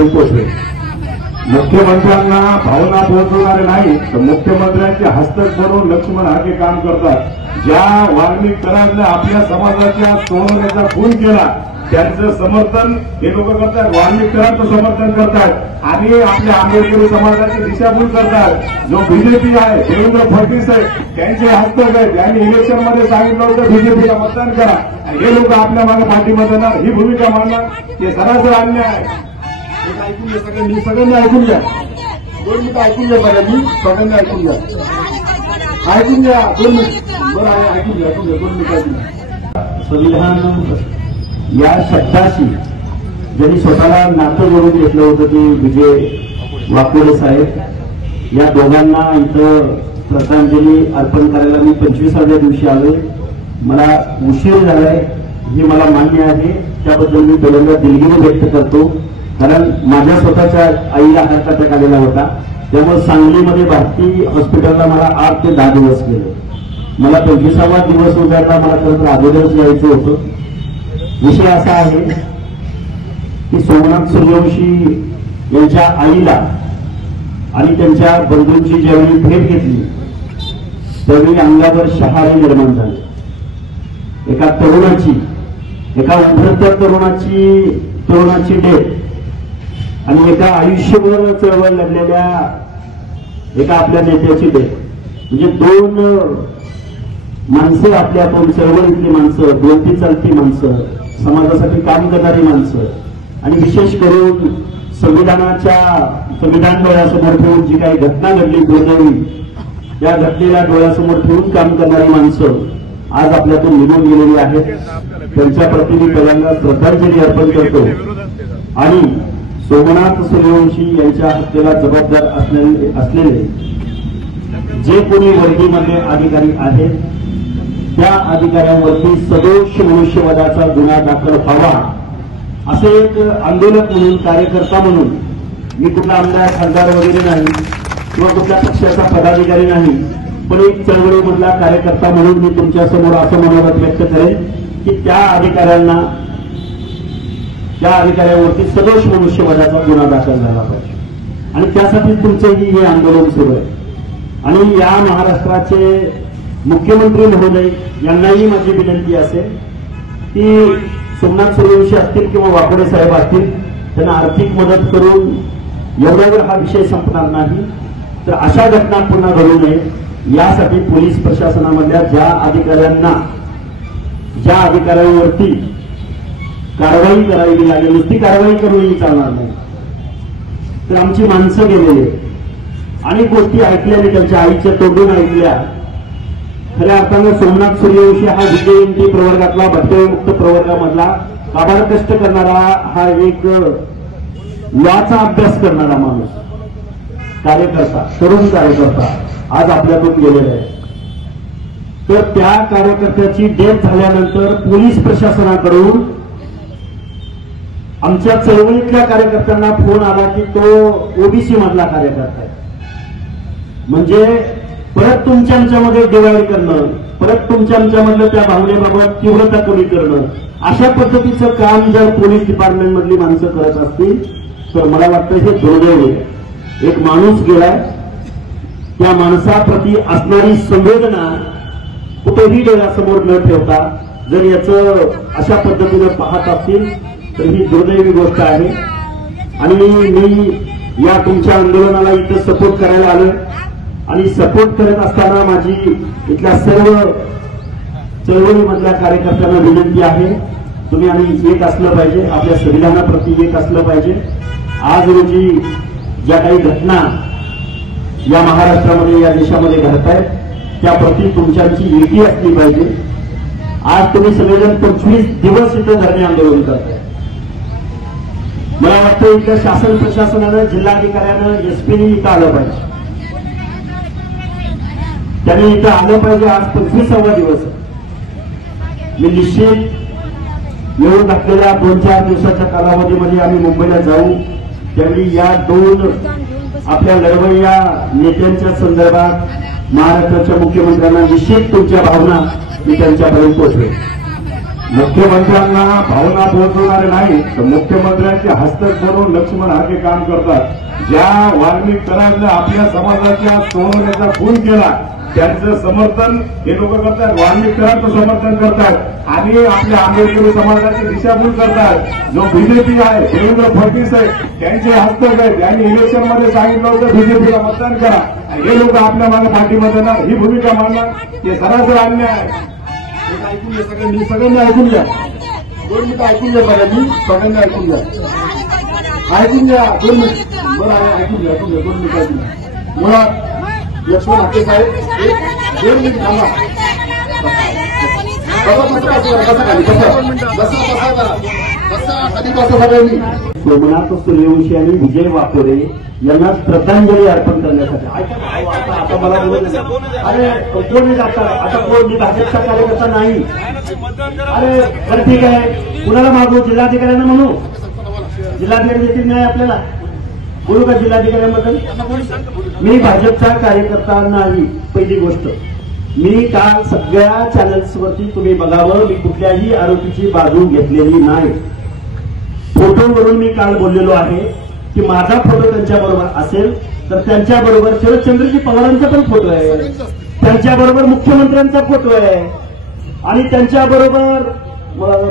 त्यांच्यापर्यंत पोहोचले। मुख्यमंत्र्यांना भावना पोहोचवणारे नाही तर मुख्यमंत्र्यांचे हस्तक बनवून लक्ष्मण हाके काम करतात। ज्या वाल्मिक कराडने आपल्या समाजाच्या सोनवण्याचा खून केला त्यांचं समर्थन हे लोक करतात, वाल्मिक कराडचं समर्थन करतात आणि आपल्या आंबेडकरी समाजाची दिशाभूल करतात। जो बीजेपी आहे देवेंद्र फडणवीस आहे त्यांचे हस्तक आहे, त्यांनी इलेक्शनमध्ये सांगितलं होतं बीजेपीला मतदान करा, हे लोक आपल्या मागे पाठिंबा देणार, ही भूमिका मांडणार, हे सरासर अन्याय आहे। ऐकून घ्या सगळ्यांनी, सगळ्यांनी ऐकून घ्या, 2 मिनिटं ऐकून घ्या सगळ्यांनी, सगळ्यांनी ऐकून घ्या, ऐकून घ्या 2 मिनिट, बरं आहे ऐकून घ्या 2 मिनिटं ऐकून घ्या। संविधान या शब्दाशी ज्यांनी स्वतःला नातं जोडून घेतलं होतं ते विजय वाकोडे साहेब, या दोघांना इथं श्रद्धांजली अर्पण करायला मी 25व्या दिवशी आलोय। मला उशीर झालाय हे मला मान्य आहे, त्याबद्दल मी पहिल्यांदा दिलगिरी व्यक्त करतो, कारण माझ्या स्वतःच्या आईला हार्ट अटॅक आलेला होता, त्यामुळे सांगलीमध्ये भारती हॉस्पिटलला मला 8 ते 10 दिवस गेले। मला 25वा दिवस उजाडला, मला खरं तर अगोदरच यायचं होतं। विषय असा आहे की सोमनाथ सूर्यवंशी यांच्या आईला आणि त्यांच्या बंधूंची ज्यावेळी भेट घेतली त्यावेळी अंगावर शहारे निर्माण झाले। एका तरुणाची, एका उभरत्या तरुणाची डेथ आणि एका आयुष्यभर चळवळ लढलेल्या एका आपल्या नेत्याची डेथ, म्हणजे 2 माणसं, आपल्या 2 चळवळीतली माणसं, बोलती चालती माणसं, समाजासाठी काम करणारी माणसं आणि विशेष करून संविधान डोळ्यासमोर ठेवून जी काही घटना घडली दुर्दैवी, या घटनेला डोळ्यासमोर ठेवून काम करणारी माणसं आज आपल्यातून निघून गेलेली आहेत। त्यांच्या प्रती मी पहिल्यांदा श्रद्धांजली अर्पण करतो आणि सोमनाथ सूर्यवंशी यांच्या हत्येला जबाबदार असलेले जे कोणी वर्दीमध्ये अधिकारी आहेत त्या अधिकाऱ्यांवरती सदोष मनुष्यवधाचा गुन्हा दाखल व्हावा, असे एक आंदोलक म्हणून, कार्यकर्ता म्हणून, मी कुठला आमदार खासदार वगैरे नाही किंवा कुठल्या पक्षाचा पदाधिकारी नाही, पण एक चळवळीमधला कार्यकर्ता म्हणून मी तुमच्या समोर असं मनोगत व्यक्त करेन की त्या अधिकाऱ्यावरती सदोष मनुष्यवधाचा गुन्हा दाखल झाला पाहिजे आणि त्यासाठी तुमचंही हे आंदोलन सुरू आहे। आणि या महाराष्ट्राचे मुख्यमंत्री महोदय यांनाही माझी विनंती असेल की सोमनाथ सूर्यवंशी असतील किंवा वाकोडे साहेब असतील त्यांना आर्थिक मदत करून एवढ्यावर हा विषय संपणार नाही, तर अशा घटना पुन्हा घडू नये यासाठी पोलीस प्रशासनामधल्या ज्या अधिकाऱ्यांवरती कारवाई करावी लागेल, नुसती कारवाई करूनही चालणार नाही, तर आमची माणसं गेलेली अनेक गोष्टी ऐकल्याने त्यांच्या आईच्या तोंडून ऐकल्या। खऱ्या अर्थानं सोमनाथ सूर्यवंशी हा विद्यार्थी प्रवर्गातला, भटकमुक्त प्रवर्गामधला काबाड कष्ट करणारा, हा एक लॉचा अभ्यास करणारा माणूस, कार्यकर्ता, तरुण कार्यकर्ता आज आपल्यातून गेलेला आहे। तर त्या कार्यकर्त्याची डेथ झाल्यानंतर पोलीस प्रशासनाकडून आमच्या चळवळीतल्या कार्यकर्त्यांना फोन आला की तो ओबीसी मधला कार्यकर्ता आहे, म्हणजे परत तुमच्या आमच्यामध्ये डिवाइड करणं, परत तुमच्या आमच्यामधलं त्या भावनेबाबत तीव्रता कमी करणं, अशा पद्धतीचं काम जर पोलीस डिपार्टमेंट मधली माणसं करत असतील तर मला वाटतं हे दुर्दैव आहे। एक माणूस गेलाय, त्या माणसाप्रती असणारी संवेदना कुठेही डोळ्यासमोर न ठेवता जर याचं अशा पद्धतीनं पाहत असतील तर ही दुर्दैवी गोष्ट आहे। आणि मी या तुमच्या आंदोलनाला इथं सपोर्ट करायला आलोय आणि सपोर्ट करत असताना माझी इथल्या सर्व चळवळीमधल्या कार्यकर्त्यांना विनंती आहे, तुम्ही आणि एक असलं पाहिजे, आपल्या संविधानाप्रती एक असलं पाहिजे। आज रोजी ज्या काही घटना या महाराष्ट्रामध्ये, या देशामध्ये घडत आहेत त्याप्रती तुमच्याची एकी असली पाहिजे। आज तुम्ही सगळेजण 25 दिवस इथं धरणे आंदोलन करताय, मला वाटतं इथं शासन प्रशासनानं, जिल्हाधिकाऱ्यानं, एसपीने इथं आलं पाहिजे, त्यांनी इथं आलं पाहिजे। आज 25वा दिवस मी निश्चित येऊन घातलेल्या 2-4 दिवसाच्या कालावधीमध्ये आम्ही मुंबईला जाऊ, त्यावेळी या 2 आपल्या लढवय्या नेत्यांच्या संदर्भात महाराष्ट्राच्या मुख्यमंत्र्यांना निश्चित तुमच्या भावना मी त्यांच्यापर्यंत पोहोचवेन। मुख्यमंत्र्यांना भावना पोहोचवणारे नाही तर मुख्यमंत्र्यांचे हस्तक म्हणून लक्ष्मण हाके काम करतात। ज्या वाल्मिक कराडनं आपल्या समाजाच्या सोडवण्याचा खून केला त्यांचं समर्थन हे लोक करतात, वाल्मिक कराडचं समर्थन करतात आणि आपल्या आंबेडकरी समाजाची दिशाभूल करतात। जो बीजेपी आहे देवेंद्र फडणवीस आहे त्यांचे हस्तक आहेत, त्यांनी इलेक्शनमध्ये सांगितलं होतं बीजेपीला मतदान करा, हे लोक आपल्या मागे पाठीमध्ये ना ही भूमिका मांडणार हे सरासर अन्याय आहे। ऐकून घ्या सगळ्यांनी, सगळ्यांना ऐकून घ्या, 2 मिनिटं ऐकून घ्या बघा, मी सगळ्यांना ऐकून घ्या, ऐकून घ्या 2 मिनिट बरं ऐकून घ्या 2 मिनिट ऐकून घ्या। मुळात यशवंत हाके साहेब 2 मिनिट थांबा, सोमनाथ सूर्यवंशी आणि विजय वाकोरे यांना श्रद्धांजली अर्पण करण्यासाठी आता मला अरे कोण जाता आता कोण मी भाजपचा कार्यकर्ता नाही, अरे बरं ठीक आहे कुणाला मागू, जिल्हाधिकाऱ्यांना म्हणू, जिल्हाधिकारी देतील नाही आपल्याला, बोलू का जिल्हाधिकाऱ्यांबद्दल? मी भाजपचा कार्यकर्ता नाही। पहिली गोष्ट, मी काल सगळ्या चॅनल्सवरती तुम्ही बघावं, मी कुठल्याही आरोपीची बाजू घेतलेली नाही। फोटोवरून मी काल बोललेलो आहे की माझा फोटो त्यांच्याबरोबर असेल तर त्यांच्याबरोबर शरदचंद्रजी पवारांचा पण फोटो आहे, त्यांच्याबरोबर मुख्यमंत्र्यांचा फोटो आहे आणि त्यांच्याबरोबर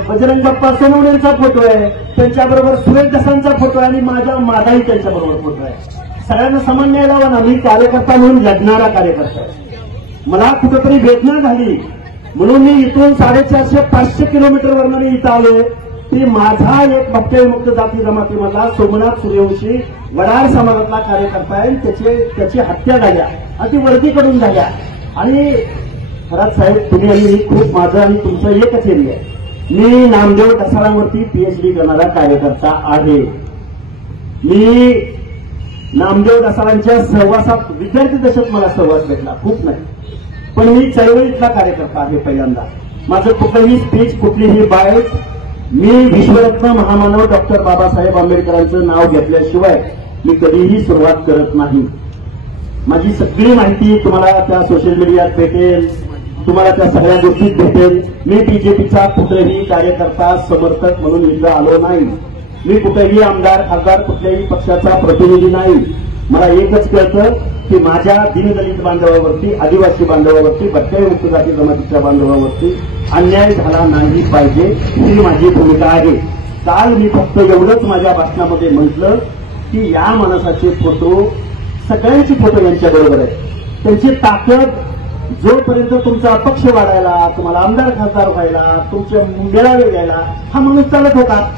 बजरंग बाप्पा सोनवणेंचा फोटो आहे, त्यांच्याबरोबर सुरेश दसांचा फोटो आहे आणि माझाही त्यांच्याबरोबर फोटो आहे। सगळ्यांना समान न्याय लावा ना, मी कार्यकर्ता म्हणून लढणारा कार्यकर्ता आहे। मला कुठेतरी वेदना झाली म्हणून मी इथून 450-500 किलोमीटरवरनं मी इथं आलो की माझा एक भक्तविमुक्त जाती जमातीमधला सोमनाथ सूर्यवंशी वडार समाजातला कार्यकर्ता आहे, त्याची हत्या झाल्या आणि ती वर्दीकडून झाल्या। आणि खरात साहेब तुम्ही आणि मी खूप माझं आणि तुमचं एकच एरिया आहे, मी नामदेव ढसाळांवरती पीएचडी करणारा कार्यकर्ता आहे। मी नामदेव ढसाळांच्या सहवासात विद्यार्थी दशेत मला सहवास भेटला, खूप नाही, पण मी चळवळीतला कार्यकर्ता आहे। पहिल्यांदा माझं कुठलंही स्पीच कुठलीही बायट मी विश्वरत्न महामानव डॉक्टर बाबासाहेब आंबेडकरांचं नाव घेतल्याशिवाय मी कधीही सुरुवात करत नाही। माझी सगळी माहिती तुम्हाला त्या सोशल मीडियात भेटेल, तुम्हाला त्या सगळ्या गोष्टीत भेटेल। मी बीजेपीचा कुठलाही कार्यकर्ता समर्थक म्हणून इथं आलो नाही, मी कुठेही आमदार खासदार कुठल्याही पक्षाचा प्रतिनिधी नाही। मला एकच कळतं की माझ्या दीनदलित बांधवावरती, आदिवासी बांधवावरती, भटक्या जाती जमातीच्या बांधवावरती अन्याय झाला नाही पाहिजे ही माझी भूमिका आहे। काल मी फक्त एवढंच माझ्या भाषणामध्ये म्हटलं की या माणसाचे फोटो, सगळ्यांचे फोटो यांच्याबरोबर आहेत, त्यांची ताकद जोपर्यंत तुमचा पक्ष वाढायला, तुम्हाला आमदार खासदार व्हायला, तुमचे मेळावे घ्यायला हा माणूस चालत होता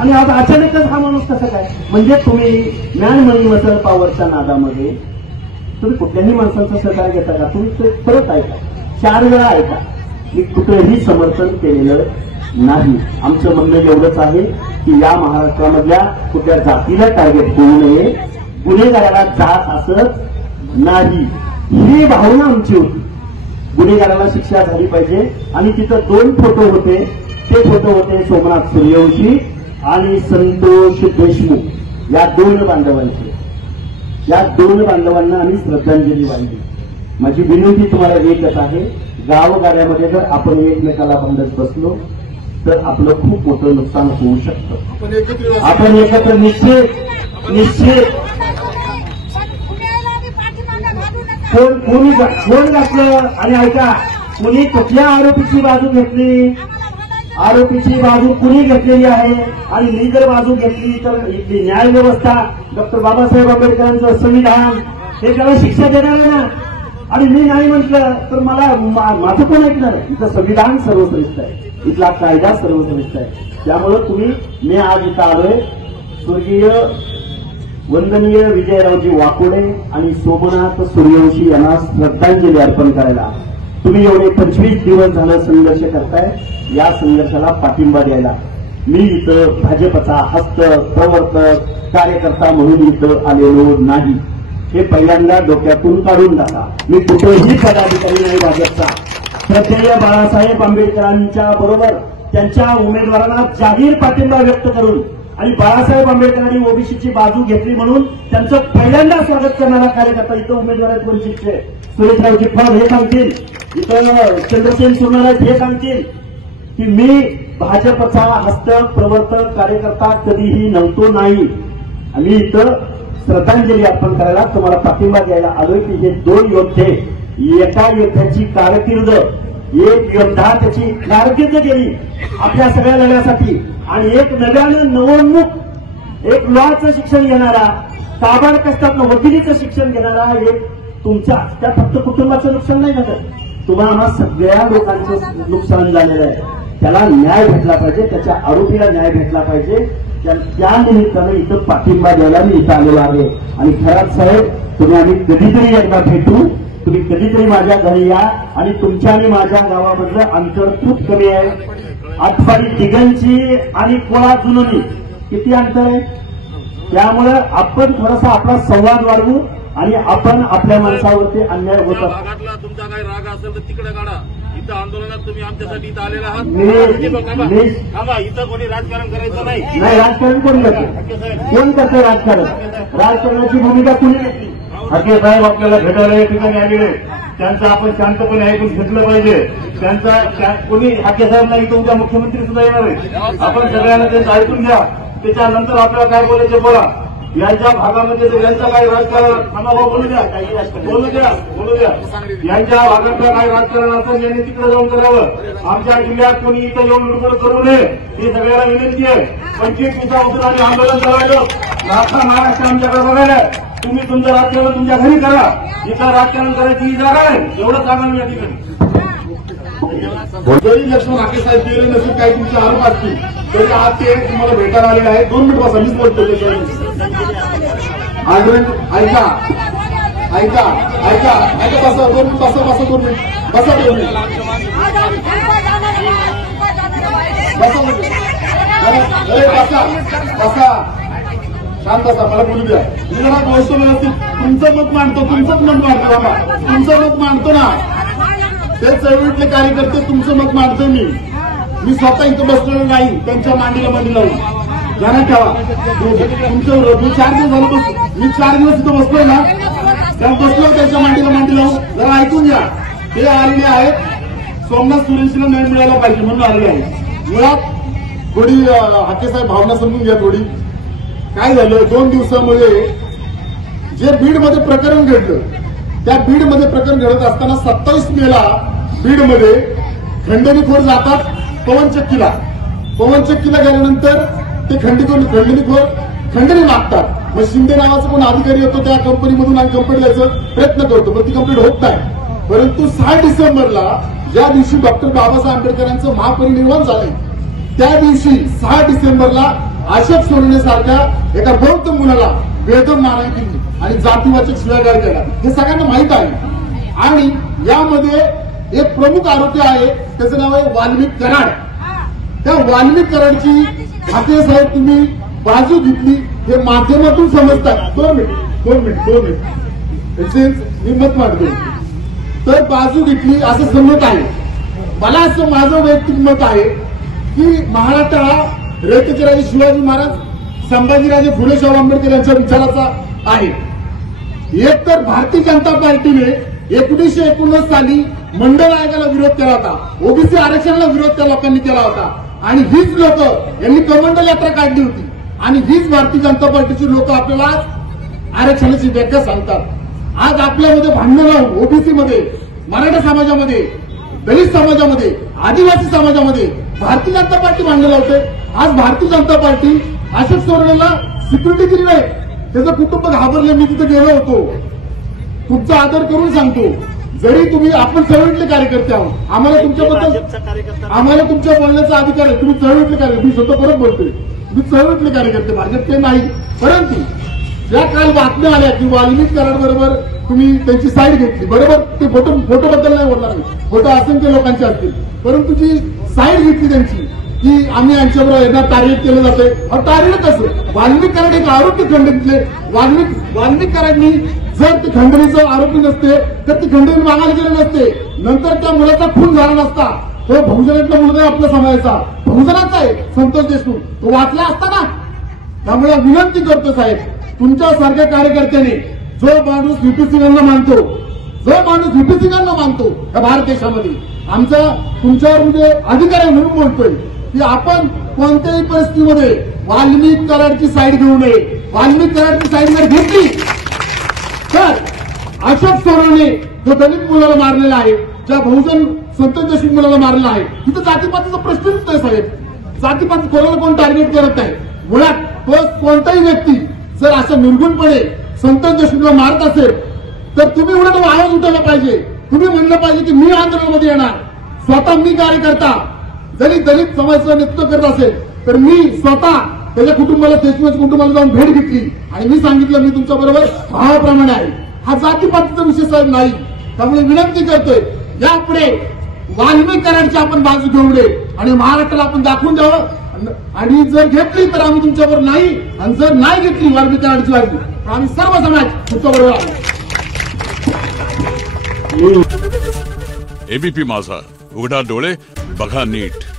आणि आज अचानकच हा माणूस कसं काय? म्हणजे तुम्ही मॅन मनी मसल पॉवरच्या नादामध्ये तुम्ही कुठल्याही माणसांचं सहकार्य घेता का? तुम्ही ते परत ऐका, 4 वेळा ऐका, मी कुठलंही समर्थन केलेलं नाही। आमचं म्हणणं एवढंच आहे की या महाराष्ट्रामधल्या कुठल्या जातीला टार्गेट होऊ नये, गुन्हेगाराला जात असत नाही ही भावना आमची होती। गुन्हेगाराला शिक्षा झाली पाहिजे आणि तिथं 2 फोटो होते, ते फोटो होते सोमनाथ सूर्यवंशी आणि संतोष देशमुख या 2 बांधवांचे। या 2 बांधवांना आम्ही श्रद्धांजली वाहिली। माझी विनंती तुम्हाला एकच आहे, गावगाड्यामध्ये जर आपण एकमेकाला भांडत बसलो तर आपलं खूप मोठं नुकसान होऊ शकतं। आपण एकत्र निश्चित कोण घातलं आणि ऐका, कुणी कुठल्या आरोपीची बाजू घेतली, आरोपीची बाजू कुणी घेतलेली आहे आणि मी जर बाजू घेतली तर इथली न्याय व्यवस्था, डॉक्टर बाबासाहेब आंबेडकरांचं संविधान हे त्याला शिक्षा देणार आहे ना। आणि मी नाही म्हटलं तर मला माझं कोण ऐकणार? इथं संविधान सर्वश्रेष्ठ आहे, इथला कायदा सर्वश्रेष्ठ आहे। त्यामुळं मी आज इथं आलोय स्वर्गीय वंदनीय विजयरावजी वाकोडे आणि सोमनाथ सूर्यवंशी यांना श्रद्धांजली अर्पण करायला। तुम्ही एवढे 25 दिवस झालं संघर्ष करताय, या संघर्षाला पाठिंबा द्यायला मी इथं भाजपचा हस्तक प्रवर्तक कार्यकर्ता म्हणून इथं आलेलो नाही, हे पहिल्यांदा डोक्यातून काढून टाका। मी कुठेही पदाधिकारी नाही भाजपचा। श्रद्धेय बाळासाहेब आंबेडकरांच्या बरोबर त्यांच्या उमेदवाराला जाहीर पाठिंबा व्यक्त करून आणि बाळासाहेब आंबेडकरांनी ओबीसीची बाजू घेतली म्हणून त्यांचं पहिल्यांदा स्वागत करणारा कार्यकर्ता इथं उमेदवार आहेत वंचितचे। सुरेशराव जिप्पा हे सांगतील, इथं चंद्रसेन सोनार आहेत हे सांगतील की मी भाजपचा हस्तक प्रवर्तक कार्यकर्ता कधीही नव्हतो नाही. आम्ही इथं श्रद्धांजली अर्पण करायला तुम्हाला पाठिंबा द्यायला आलोय की हे दोन योद्धे, एका योद्ध्याची कारकीर्द, एक योद्धा त्याची कारकीर्द केली आपल्या सगळ्या लढ्यासाठी, आणि एक नव्यानं नवोन्मुख, एक लॉचं शिक्षण घेणारा, काबाड कष्टातनं वकिलीचं शिक्षण घेणारा, एक तुमच्या त्या फक्त कुटुंबाचं नुकसान नाही झालं, तुम्हाला सगळ्या लोकांचं नुकसान झालेलं आहे. त्याला न्याय भेटला पाहिजे, त्याच्या आरोपीला न्याय भेटला पाहिजे. त्या निमित्तानं इथं पाठिंबा द्यायला मी इथं आलेलो आहे. आणि खरात साहेब, तुम्ही आम्ही कधीतरी एकदा भेटू, तुम्ही कधीतरी माझ्या घरी या, आणि तुमच्या आणि माझ्या गावामधलं अंतर खूप कमी आहे. आठवाडी दिगंची आणि कोळा जुनोनी किती अंतर आहे. त्यामुळे आपण थोडासा आपला संवाद वाढवू आणि आपण आपल्या माणसावरती अन्याय होत भागातला तुमचा काही राग असेल तर तिकडे काढा. इथं आंदोलनात तुम्ही आमच्यासाठी इथं आलेला आहात. थांबा, इथं कोणी राजकारण करायचं नाही. राजकारण कोण करते, कोण करते राजकारण, राजकारणाची भूमिका कुणी घेतली. हाके साहेब आपल्याला भेटायला या ठिकाणी आलेले, त्यांचं आपण शांतपणे ऐकून घेतलं पाहिजे. त्यांचा कोणी हाके साहेब नाही तर उद्या मुख्यमंत्री सुद्धा येणार आहे. आपण सगळ्यांना त्यांचं ऐकून घ्या, त्याच्यानंतर आपल्याला काय बोलायचे बोला. यांच्या भागामध्ये यांचं काही राजकारण बोलू द्या, बोलू द्या, बोलू द्या. यांच्या भागातलं काही राजकारण असेल यांनी तिकडे जाऊन करावं. आमच्या जिल्ह्यात कोणी इथं येऊन लुडबुड करू नये ही सगळ्याला विनंती आहे. 25 दिवसापासून आम्ही आंदोलन करायलो, लाखा महाराष्ट्र आमच्याकडे बघायला. तुम्ही तुमचं राजकारण तुमच्या घरी करा, इथं राजकारण करायची ही जागा आहे. एवढं सांगा या ठिकाणी. जरी लक्ष्मण हाके साहेब गेले नसेल, काही तुमचे आरोप असतील तरी आज ते तुम्हाला भेटायला आलेले आहेत. 2 मिनिट बसा, मीच बोलतो. ऐका ऐका ऐका ऐका, बसा 2 मिनिट, बसा बसा 2 मिनिट, बसा 2 मिनिट, बसा बसा, शांत बसा, मला बोलू द्या. मी जरा गोष्ट व्यवस्थित तुमचं मत मांडतो, तुमचंच मत मांडतो बाबा, तुमचं मत मांडतो ना. ते चळवळीतले कार्यकर्ते तुमचं मत मांडतोय मी स्वतः इथं बसलेलो नाही, त्यांच्या मांडीला मांडी लावून. ध्यानात ठेवा, तुमचं मी 4 दिवस झालं मी 4 दिवस इथं बसलोय ना, त्या बसलो त्यांच्या मांडीला मांडी लावून. जरा ऐकून घ्या, हे आलेले आहेत सोमनाथ सुरेशला न्याय मिळाला पाहिजे म्हणून आलेले आहेत. मुळात थोडी हाकेसाहेब भावना समजून घ्या. थोडी काय झालं, 2 दिवसामध्ये जे बीडमध्ये प्रकरण घडलं, त्या बीडमध्ये प्रकरण घडत असताना 27 मेला बीडमध्ये खंडणीखोर जातात पवनचक्कीला. पवनचक्कीला गेल्यानंतर ते खंडणी मागतात. मग शिंदे नावाचा कोण अधिकारी येतो त्या कंपनीमधून आणि कंप्लेंट द्यायचा प्रयत्न करतो, पण ती कंप्लेंट होत नाही. परंतु 6 डिसेंबरला ज्या दिवशी डॉक्टर बाबासाहेब आंबेडकरांचं महापरिनिर्वाण झालंय, त्या दिवशी 6 डिसेंबरला अशोक सोनवणे सारख्या एका बौद्ध मुलाला बेदम मारहाण केली आणि जातीवाचक शिवागाळ केला. हे सगळ्यांना माहित आहे. आणि यामध्ये एक प्रमुख आरोपी आहे, त्याचं नाव आहे वाल्मिक कराड. त्या वाल्मिक कराडची हाके साहेब तुम्ही बाजू घेतली हे माध्यमातून समजतात. 2 मिनिट मी मत मांडतो. तर बाजू घेतली असं समजत आहे. मला असं माझं वैयक्तिक मत आहे की महाराष्ट्र हा रयतेचे शिवाजी महाराज, संभाजीराजे फुले शाहू आंबेडकर यांच्या विचाराचा आहे. एक तर भारतीय जनता पार्टीने 1989 साली मंडळ आयोगाला विरोध केला होता, ओबीसी आरक्षणाला विरोध त्या लोकांनी केला होता, आणि हीच लोक यांनी कमंडल यात्रा काढली होती. आणि हीच भारतीय जनता पार्टीची लोक आपल्याला आरक्षणाची व्याख्या सांगतात. आज आपल्यामध्ये भांडणं लावून ओबीसीमध्ये, मराठा समाजामध्ये, दलित समाजामध्ये, आदिवासी समाजामध्ये भारतीय जनता पार्टी भांडणं लावते. आज भारतीय जनता पार्टी अशोक सोनवणेला सिक्युरिटी दिली नाही, त्याचं कुटुंब घाबरले. मी तिथे गेलो होतो, तुमचा आदर करून सांगतो. जरी तुम्ही आपण चळवळीतले कार्यकर्ते आहोत, आम्हाला तुमच्या बोलण्याचा अधिकार आहे. तुम्ही चळवळीतले कार्यकर्ते, मी स्वतः परत बोलतोय, तुम्ही चळवळीतले कार्यकर्ते, भाजपचे नाही. परंतु ज्या काल बातम्या आल्या की वाल्मिक कराड बरोबर तुम्ही त्यांची साईड घेतली, बरोबर, ते फोटोबद्दल नाही बोलणार मी, फोटो असंख्य लोकांचे असतील, परंतु जी साईड घेतली त्यांची की आम्ही यांच्याबरोबर यांना टार्गेट केलं जातंय. टार्गेट कसं, वाल्मिक कराड एक आरोपी खंडणीतले. वाल्मिक कराडनी जर ते खंडणीचं आरोपी नसते तर ती खंडणी मागायला गेले नसते. नंतर त्या मुलाचा खून झाला नसता. तो बहुजनातला मुलगा आपल्या समाजाचा, बहुजनाचा आहे संतोष देशमुख, तो वाचला असता ना. त्यामुळे विनंती करतो साहेब, तुमच्यासारख्या कार्यकर्त्यांनी जो माणूस युपीसी यांना मानतो जो माणूस विभूतीकांना मानतो या भारत देशामध्ये आमचा तुमच्यावर म्हणजे अधिकार आहे म्हणून बोलतोय की आपण कोणत्याही परिस्थितीमध्ये वाल्मिक कराडची साईड घेऊ नये. वाल्मिक कराडची साईड जर घेतली तर अशोक चव्हाणांनी जो दलित मुलाला मारलेला आहे, ज्या बहुजन संतोष देशमुख मुलाला मारलेला आहे, तिथं जातीपातीचा प्रश्नच नाही साहेब. जातीपात कोणाला कोण टार्गेट करत नाही. मुळात तो कोणताही व्यक्ती जर असं निर्गुणपणे संतोष देशमुखला मारत असेल तर तुम्ही उलट आवाज उठवला पाहिजे. तुम्ही म्हणलं पाहिजे की मी आंदोलनामध्ये येणार. स्वतः मी कार्यकर्ता जरी दलित समाजाचं नेतृत्व करत असेल तर मी स्वतः त्याच्या कुटुंबाला देशमुख कुटुंबाला जाऊन भेट घेतली आणि मी सांगितलं मी तुमच्या बरोबर भावाप्रमाणे आहे. हा जातीपातीचा विषय साहेब नाही. त्यामुळे विनंती करतोय यापुढे वाल्मिक कराडची आपण बाजू घेऊ नये आणि महाराष्ट्राला आपण दाखवून द्यावं आणि जर घेतली तर आम्ही तुमच्याबरोबर नाही आणि जर नाही घेतली वाल्मिक कराडची बाजू तर आम्ही सर्व समाज तुमच्याबरोबर आहोत. एबीपी माझा, उघडा डोळे बघा नीट.